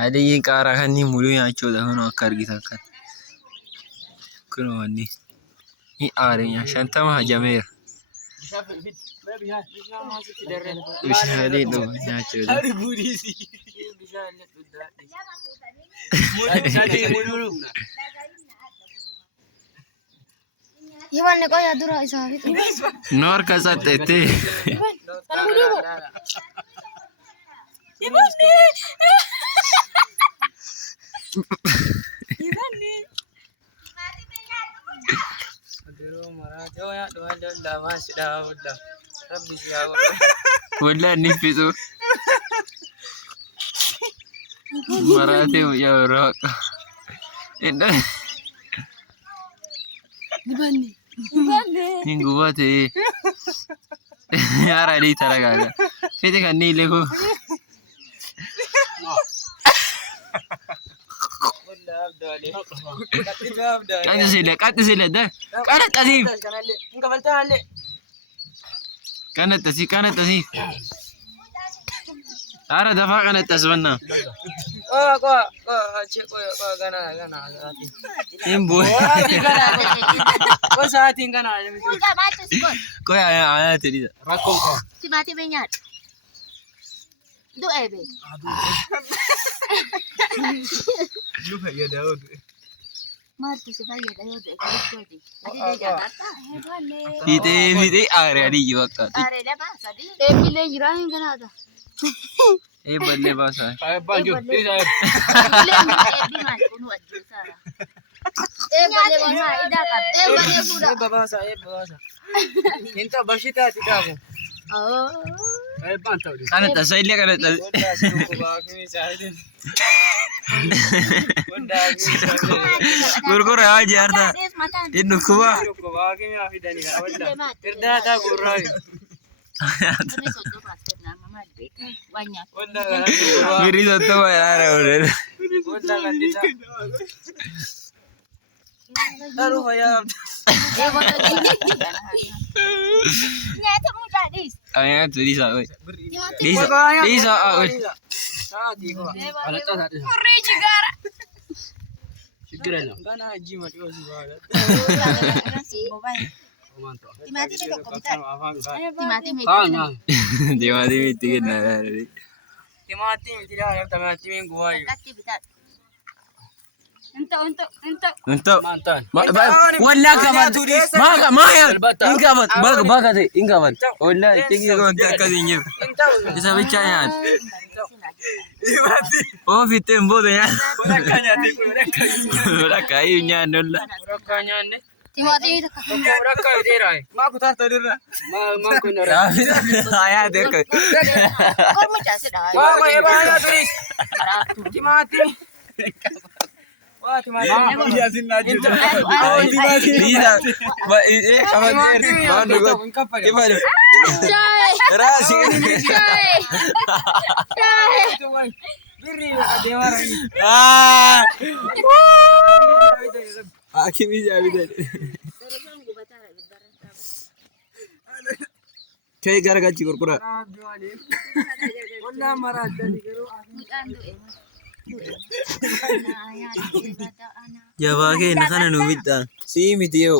Adayyiin qaaraa kanneen muluu nyaachuudha kun akka argitan kan. Kun wanni ni aarenya 50 hajameera. Bishaanii dhugu nyaachuudha. Iwan kau ya dura isa itu. Nor kasatete. Iwan ni. Iwan ni. Aduh marah jauh ya doa dah masih dah udah. Tapi siapa? Wala ni pitu. Marate ya orang. Indah. Iwan ni. Iwan ni. Minggu bate. Yara di talaga. Fete kan ni lego. Kata sila dah. Kanat tasib. Kanat tasib. Tara dafa kanat taswanna. Oh, kau cek kau gana. Imbu. Kau saat ini gana. Udah mati sikot. Kau ya tadi. Rakong kau. Si mati benyat. Do ebe. Lupa ya Daud. Mati si bayi dah yode kerja di. Adi dia Jakarta. Hebat le. Fite area di juga. Are le pas adi. Ebi le jirahin kana ada. Balle basa. Baju. Le ebi man kunu aju sara. Balle basa ida kan. Balle sudah. Babasa. Inta bashita tidak aku. Oh. Bantau di. Kanat tasay le kanat. Gurgur aja arta. Indu kuwa. Banyak. Biri satu ya udah. Taruh ayam. Nyata mu jadi. Ayah tu di sana. Di Di sana. Kuri juga. Gana haji mati osi bala. Timati ni kok komputer. Timati ni. Tanya. Dia mati tiket nak. Timati tidak ayam tamati minggu ayu. Kati bitat. Untuk. Mantan. Wala kamat. Mahal. Ingkamat. Baga sih. Ingkamat. Wala. Tinggi kau tak kasihnya. Bisa bicara. Oh fitem bodoh ya. Orang kayunya nol. Rakanya ni. Timati ni. Rakaya derai. Mak utar tadi lah. Mak kau nora. Ayah dek. Kau mu jadi dah. Mak hebat ayah tulis. Timati. Wah timati. Biasin aja. Timati. Bisa. Kawan ni. Bandu kau. Gimana? Cai. Rasi. Cai. Biri ada orang ni. Akhir bisa. Kayak gara-gara cikur kurang. Wala marah jadi kero. Ya bagai nak kana numita. Si mitio.